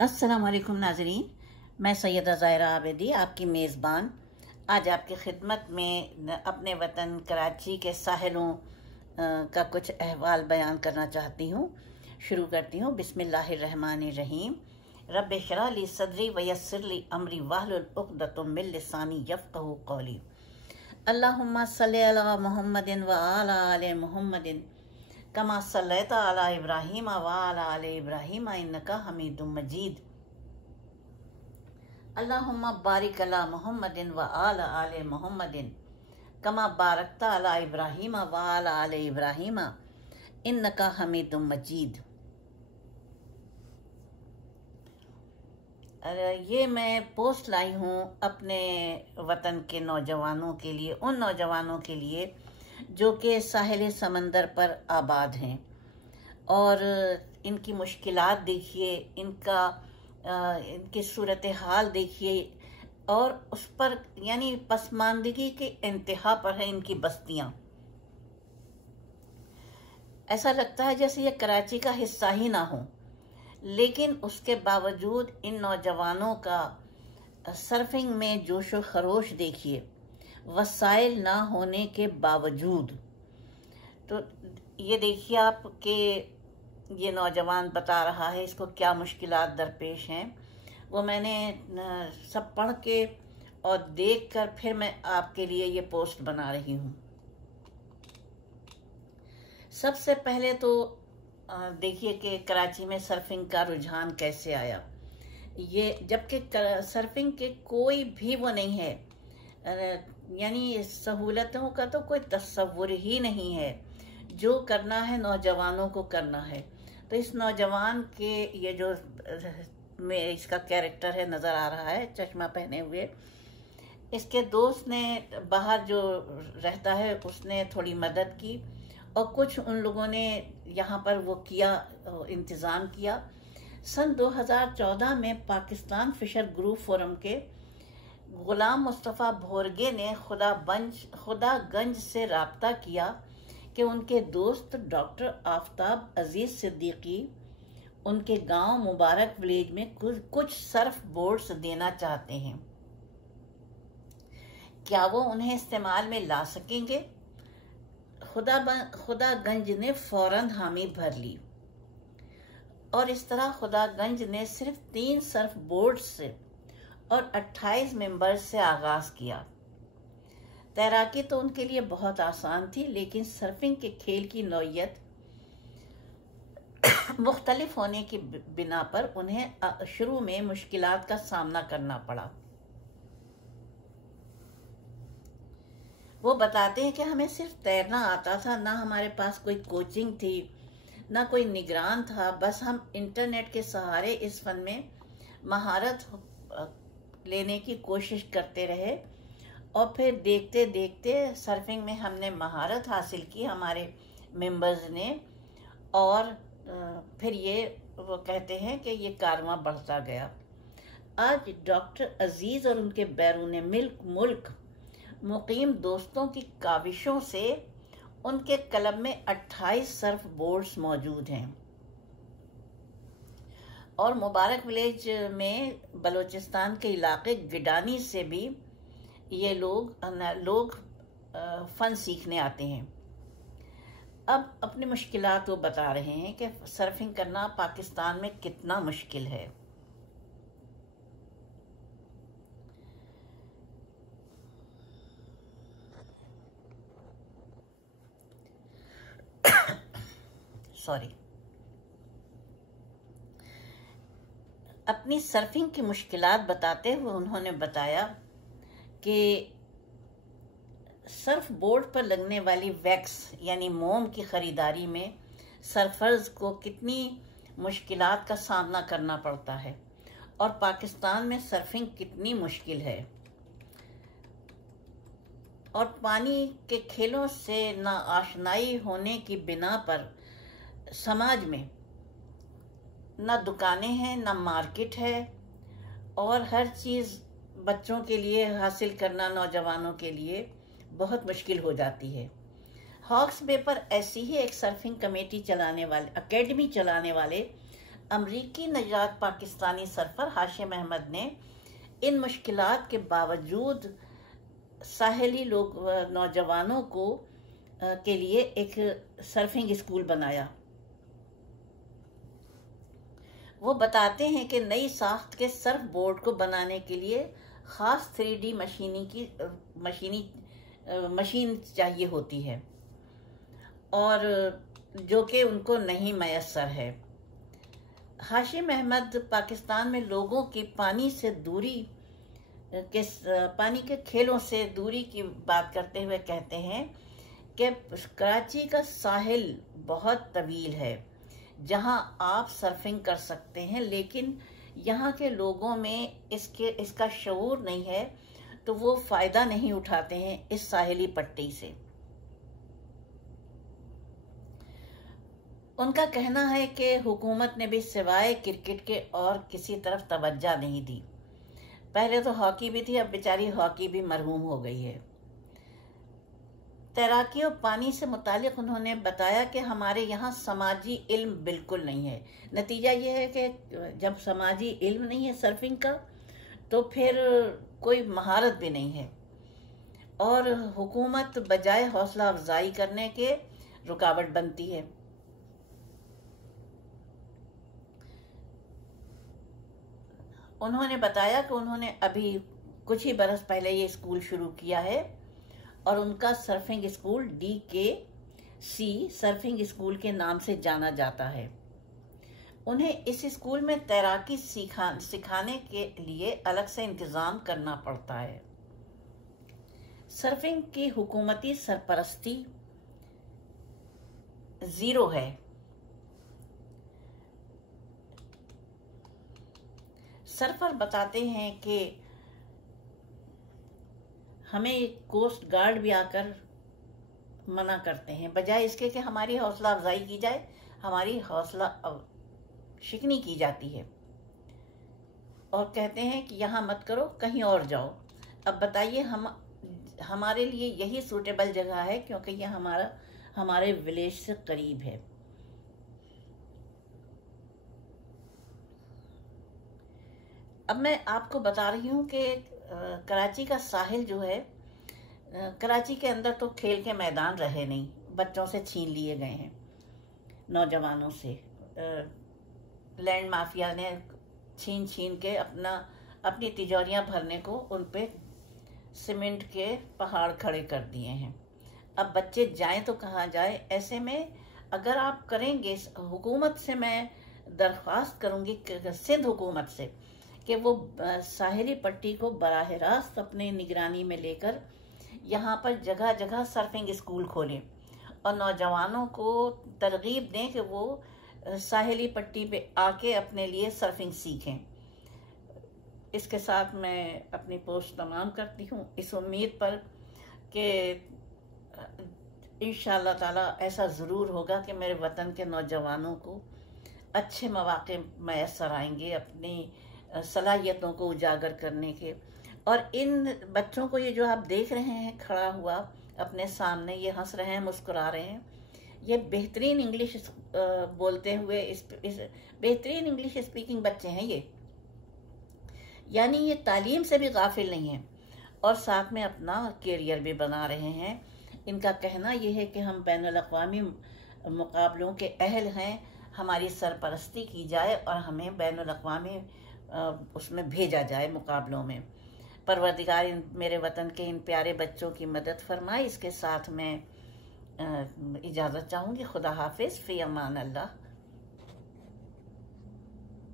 अस्सलाम वालेकुम नाजरीन, मैं सैयदा ज़ाहिरा आबिदी आपकी मेज़बान आज आपकी खिदमत में अपने वतन कराची के साहिलों का कुछ अहवाल बयान करना चाहती हूँ। शुरू करती हूँ। बिस्मिल्लाहिर्रहमानिर्रहीम। रब्बि इश्रह ली सदरी व यस्सिर ली अमरी वहलुल उक़दतम मिन लिसानी यफ़क़हू क़ौली। अल्लाहुम्मा सल्लि अला मुहम्मदिन व अला आलि मुहम्मदिन कमा सल्लैता अला इब्राहीम व अला आलि इब्राहीम इन्नका हमीदुम मजीद। अल्लाहुम्मा बारिक अला मुहम्मदिन व अला आलि मुहम्मदिन कमा बारकता अला इब्राहीम व अला आलि इब्राहीम इन्नका हमीदुम मजीद। ये मैं पोस्ट लाई हूँ अपने वतन के नौजवानों के लिए, उन नौजवानों के लिए जो कि साहिल समंदर पर आबाद हैं, और इनकी मुश्किलात देखिए, इनकी सूरत हाल देखिए, और उस पर यानी पसमानदगी के इंतहा पर है इनकी बस्तियां। ऐसा लगता है जैसे ये कराची का हिस्सा ही ना हो, लेकिन उसके बावजूद इन नौजवानों का सर्फिंग में जोश व खरोश देखिए, वसाइल ना होने के बावजूद। तो ये देखिए आप कि ये नौजवान बता रहा है इसको क्या मुश्किलात दरपेश हैं। वो मैंने सब पढ़ के और देख कर फिर मैं आपके लिए ये पोस्ट बना रही हूँ। सबसे पहले तो देखिए कि कराची में सर्फिंग का रुझान कैसे आया। ये जबकि सर्फिंग के कोई भी वो नहीं है, यानी सहूलतों का तो कोई तस्वुर ही नहीं है। जो करना है नौजवानों को करना है। तो इस नौजवान के ये जो में इसका कैरेक्टर है नज़र आ रहा है चश्मा पहने हुए, इसके दोस्त ने बाहर जो रहता है उसने थोड़ी मदद की, और कुछ उन लोगों ने यहाँ पर वो किया, इंतज़ाम किया। सन 2014 में पाकिस्तान फिशर ग्रुप फोरम के गुलाम मुस्तफ़ा भोरगे ने खुदागंज से रब्ता किया कि उनके दोस्त डॉक्टर आफ्ताब अजीज़ सिद्दीकी उनके गांव मुबारक विलेज में कुछ सर्फ बोर्ड्स देना चाहते हैं, क्या वो उन्हें इस्तेमाल में ला सकेंगे। खुदागंज ने फौरन हामी भर ली, और इस तरह खुदागंज ने सिर्फ 3 सर्फ बोर्ड से और 28 मेंबर्स से आगाज किया। तैराकी तो उनके लिए बहुत आसान थी, लेकिन सर्फिंग के खेल की नौइयत मुख्तलिफ होने की बिना पर उन्हें शुरू में मुश्किलात का सामना करना पड़ा। वो बताते हैं कि हमें सिर्फ तैरना आता था, ना हमारे पास कोई कोचिंग थी, ना कोई निगरान था। बस हम इंटरनेट के सहारे इस फन में महारत लेने की कोशिश करते रहे, और फिर देखते देखते सर्फिंग में हमने महारत हासिल की, हमारे मेंबर्स ने। और फिर ये वो कहते हैं कि ये कारवां बढ़ता गया। आज डॉक्टर अजीज़ और उनके बैरून मुल्क मुकीम दोस्तों की काविशों से उनके क्लब में 28 सर्फ बोर्ड्स मौजूद हैं, और मुबारक विलेज में बलूचिस्तान के इलाके गिडानी से भी ये लोग फन सीखने आते हैं। अब अपनी मुश्किलात वो बता रहे हैं कि सर्फिंग करना पाकिस्तान में कितना मुश्किल है। सॉरी। अपनी सर्फिंग की मुश्किलात बताते हुए उन्होंने बताया कि सर्फ बोर्ड पर लगने वाली वैक्स यानी मोम की ख़रीदारी में सर्फर्स को कितनी मुश्किलात का सामना करना पड़ता है, और पाकिस्तान में सर्फिंग कितनी मुश्किल है। और पानी के खेलों से ना आशनाई होने की बिना पर समाज में ना दुकानें हैं, ना मार्केट है, और हर चीज़ बच्चों के लिए हासिल करना नौजवानों के लिए बहुत मुश्किल हो जाती है। हॉक्स बे पर ऐसी ही एक सर्फिंग अकेडमी चलाने वाले अमरीकी नजात पाकिस्तानी सरफर हाशिम अहमद ने इन मुश्किलात के बावजूद साहिली लोग नौजवानों को के लिए एक सर्फिंग स्कूल बनाया। वो बताते हैं कि नई साख्त के सर्फ बोर्ड को बनाने के लिए ख़ास 3D मशीन चाहिए होती है और जो कि उनको नहीं मैसर है। हाशिम अहमद पाकिस्तान में लोगों की पानी के खेलों से दूरी की बात करते हुए कहते हैं कि कराची का साहिल बहुत तवील है जहां आप सर्फिंग कर सकते हैं, लेकिन यहाँ के लोगों में इसका शऊर नहीं है, तो वो फ़ायदा नहीं उठाते हैं इस साहिली पट्टी से। उनका कहना है कि हुकूमत ने भी सिवाय क्रिकेट के और किसी तरफ तवज्जो नहीं दी। पहले तो हॉकी भी थी, अब बेचारी हॉकी भी मरहूम हो गई है। तैराकी और पानी से मुतालिक उन्होंने बताया कि हमारे यहाँ समाजी इल्म बिल्कुल नहीं है। नतीजा ये है कि जब समाजी इल्म नहीं है सर्फिंग का, तो फिर कोई महारत भी नहीं है और हुकूमत बजाय हौसला अफजाई करने के रुकावट बनती है। उन्होंने बताया कि उन्होंने अभी कुछ ही बरस पहले ये स्कूल शुरू किया है और उनका surfing school DKC surfing school के नाम से जाना जाता है। उन्हें इस स्कूल में तैराकी सिखाने के लिए अलग से इंतज़ाम करना पड़ता है। सर्फिंग की हुकूमती सरपरस्ती 0 है। सर्फर बताते हैं कि हमें कोस्ट गार्ड भी आकर मना करते हैं, बजाय इसके कि हमारी हौसला अफजाई की जाए, हमारी हौसला शिकनी की जाती है और कहते हैं कि यहाँ मत करो, कहीं और जाओ। अब बताइए हमारे लिए यही सूटेबल जगह है क्योंकि यह हमारे विलेज से करीब है। अब मैं आपको बता रही हूँ कि कराची का साहिल जो है, कराची के अंदर तो खेल के मैदान रहे नहीं, बच्चों से छीन लिए गए हैं, नौजवानों से लैंड माफिया ने छीन के अपनी तिजोरियां भरने को उन पे सीमेंट के पहाड़ खड़े कर दिए हैं। अब बच्चे जाएं तो कहाँ जाए। ऐसे में अगर आप करेंगे, हुकूमत से मैं दरख्वास्त करूँगी, सिंध हुकूमत से, कि वो साहिली पट्टी को बराह रास्त अपने निगरानी में लेकर यहाँ पर जगह जगह सर्फिंग स्कूल खोलें और नौजवानों को तरगीब दें कि वो साहिली पट्टी पे आके अपने लिए सर्फिंग सीखें। इसके साथ मैं अपनी पोस्ट तमाम करती हूँ इस उम्मीद पर कि इंशाअल्लाह ताला ऐसा ज़रूर होगा कि मेरे वतन के नौजवानों को अच्छे मौक़े मैसर आएंगे अपनी सलाहियतों को उजागर करने के। और इन बच्चों को, ये जो आप देख रहे हैं खड़ा हुआ अपने सामने, ये हंस रहे हैं, मुस्कुरा रहे हैं, ये बेहतरीन इंग्लिश बोलते हुए बेहतरीन इंग्लिश स्पीकिंग बच्चे हैं ये, यानी ये तालीम से भी गाफिल नहीं हैं और साथ में अपना कैरियर भी बना रहे हैं। इनका कहना ये है कि हम बैनुल-अक़वामी मुकाबलों के अहल हैं, हमारी सरपरस्ती की जाए और हमें बैनुल-अक़वामी उसमें भेजा जाए मुकाबलों में। परवरदिगार मेरे वतन के इन प्यारे बच्चों की मदद फरमाए। इसके साथ मैं इजाज़त चाहूँगी। खुदा हाफिज़, फ़ी अमान अल्लाह।